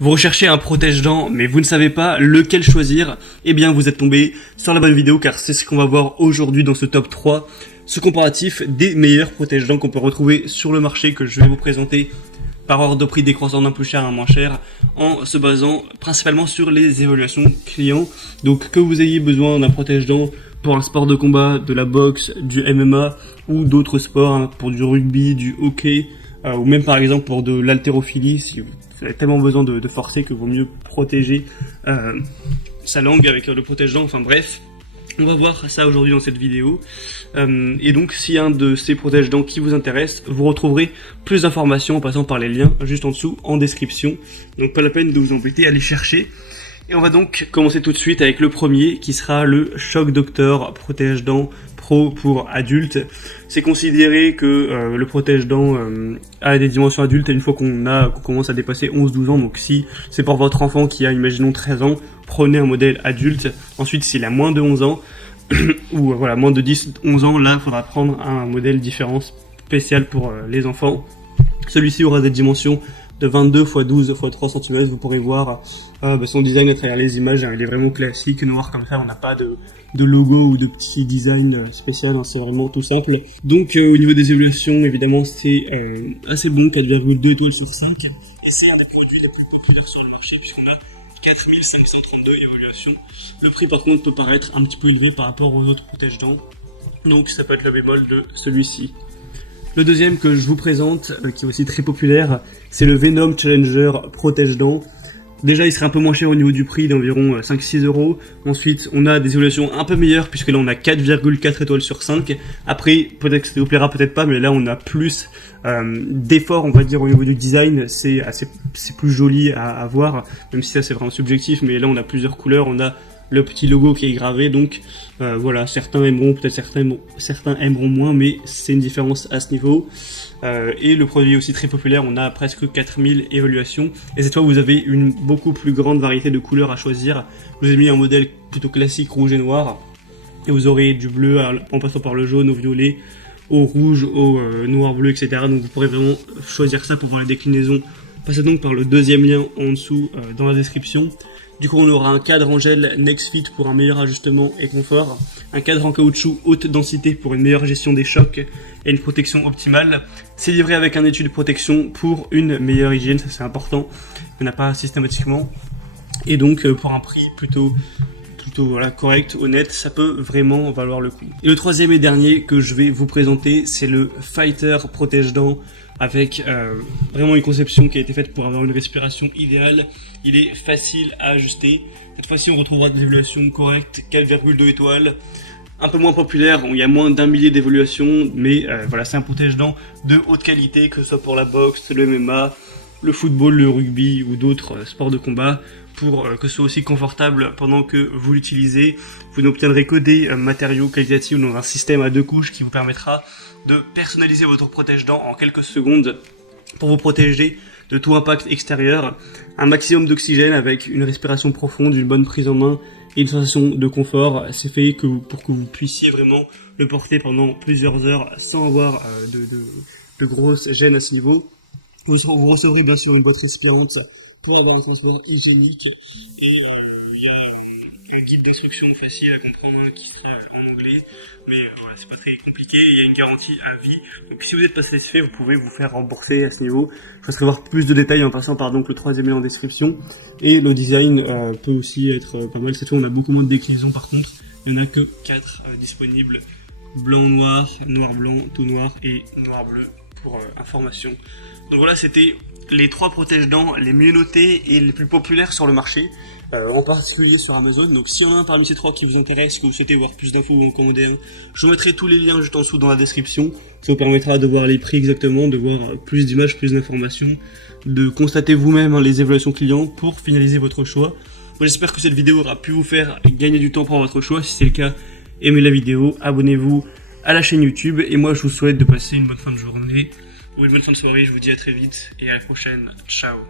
Vous recherchez un protège-dents, mais vous ne savez pas lequel choisir, eh bien vous êtes tombé sur la bonne vidéo car c'est ce qu'on va voir aujourd'hui dans ce top 3, ce comparatif des meilleurs protège-dents qu'on peut retrouver sur le marché que je vais vous présenter par ordre de prix décroissant d'un plus cher à un moins cher, en se basant principalement sur les évaluations clients. Donc que vous ayez besoin d'un protège-dents pour un sport de combat, de la boxe, du MMA ou d'autres sports, hein, pour du rugby, du hockey, ou même par exemple pour de l'haltérophilie, si vous avez tellement besoin de forcer que vaut mieux protéger sa langue avec le protège-dents, enfin bref. On va voir ça aujourd'hui dans cette vidéo. Et donc, s'il y a un de ces protège-dents qui vous intéresse, vous retrouverez plus d'informations en passant par les liens juste en dessous en description. Donc, pas la peine de vous embêter à les chercher. Et on va donc commencer tout de suite avec le premier qui sera le Shock Doctor protège-dents Pro pour adultes. C'est considéré que le protège-dents a des dimensions adultes et une fois qu'on commence à dépasser 11-12 ans, donc si c'est pour votre enfant qui a, imaginons, 13 ans, prenez un modèle adulte. Ensuite, s'il a moins de 11 ans, ou voilà, moins de 10-11 ans, là, il faudra prendre un modèle différent, spécial pour les enfants. Celui-ci aura des dimensions de 22 x 12 x 3 cm, vous pourrez voir son design à travers les images, hein, il est vraiment classique, noir comme ça, on n'a pas de logo ou de petit design spécial, hein, c'est vraiment tout simple. Donc au niveau des évaluations, évidemment c'est assez bon, 4,2 étoiles sur 5, et c'est un des produits les plus populaires sur le marché puisqu'on a 4532 évaluations. Le prix par contre peut paraître un petit peu élevé par rapport aux autres protège-dents, donc ça peut être le bémol de celui-ci. Le deuxième que je vous présente, qui est aussi très populaire, c'est le Venom Challenger protège-dents. Déjà, il serait un peu moins cher au niveau du prix, d'environ 5-6 euros. Ensuite, on a des évaluations un peu meilleures, puisque là, on a 4,4 étoiles sur 5. Après, peut-être que ça vous plaira, peut-être pas, mais là, on a plus d'efforts, on va dire, au niveau du design. C'est plus joli à voir, même si ça, c'est vraiment subjectif. Mais là, on a plusieurs couleurs, on a le petit logo qui est gravé, donc voilà, certains aimeront, peut-être certains aimeront moins, mais c'est une différence à ce niveau. Et le produit est aussi très populaire, on a presque 4000 évaluations, et cette fois vous avez une beaucoup plus grande variété de couleurs à choisir. Je vous ai mis un modèle plutôt classique rouge et noir, et vous aurez du bleu en passant par le jaune, au violet, au rouge, au noir, bleu, etc. Donc vous pourrez vraiment choisir ça pour voir les déclinaisons. Passez donc par le deuxième lien en dessous dans la description. Du coup, on aura un cadre en gel NextFit pour un meilleur ajustement et confort, un cadre en caoutchouc haute densité pour une meilleure gestion des chocs et une protection optimale. C'est livré avec un étui de protection pour une meilleure hygiène, ça c'est important, il n'y en a pas systématiquement. Et donc, pour un prix plutôt voilà, correct, honnête, ça peut vraiment valoir le coup. Et le troisième et dernier que je vais vous présenter, c'est le Fighter protège-dents avec vraiment une conception qui a été faite pour avoir une respiration idéale. Il est facile à ajuster. Cette fois-ci, on retrouvera des évaluations correctes, 4,2 étoiles. Un peu moins populaire, il y a moins d'un millier d'évaluations, mais voilà, c'est un protège-dents de haute qualité, que ce soit pour la boxe, le MMA, le football, le rugby ou d'autres sports de combat, pour que ce soit aussi confortable pendant que vous l'utilisez. Vous n'obtiendrez que des matériaux qualitatifs dans un système à 2 couches qui vous permettra de personnaliser votre protège-dents en quelques secondes pour vous protéger de tout impact extérieur. Un maximum d'oxygène avec une respiration profonde, une bonne prise en main et une sensation de confort. C'est fait pour que vous puissiez vraiment le porter pendant plusieurs heures sans avoir de grosses gênes à ce niveau. Vous recevrez bien sûr une boîte respirante pour avoir un transport hygiénique, et il y a un guide d'instruction facile à comprendre qui sera en anglais, mais voilà, c'est pas très compliqué, et il y a une garantie à vie. Donc si vous êtes pas satisfait, vous pouvez vous faire rembourser à ce niveau. Je vous laisserai voir plus de détails en passant par donc le troisième lien en description. Et le design peut aussi être pas mal. Cette fois on a beaucoup moins de déclinaisons, par contre il n'y en a que 4 disponibles, blanc noir, noir blanc, tout noir et noir bleu pour information. Donc voilà, c'était les 3 protège-dents les mieux notés et les plus populaires sur le marché, en particulier sur Amazon. Donc s'il y en a un parmi ces 3 qui vous intéresse, que vous souhaitez voir plus d'infos ou en commander un, je vous mettrai tous les liens juste en dessous dans la description. Ça vous permettra de voir les prix exactement, de voir plus d'images, plus d'informations, de constater vous-même les évaluations clients pour finaliser votre choix. J'espère que cette vidéo aura pu vous faire gagner du temps pour votre choix. Si c'est le cas, aimez la vidéo, abonnez-vous à la chaîne YouTube, et moi je vous souhaite de passer une bonne fin de journée ou une bonne fin de soirée. Je vous dis à très vite et à la prochaine. Ciao.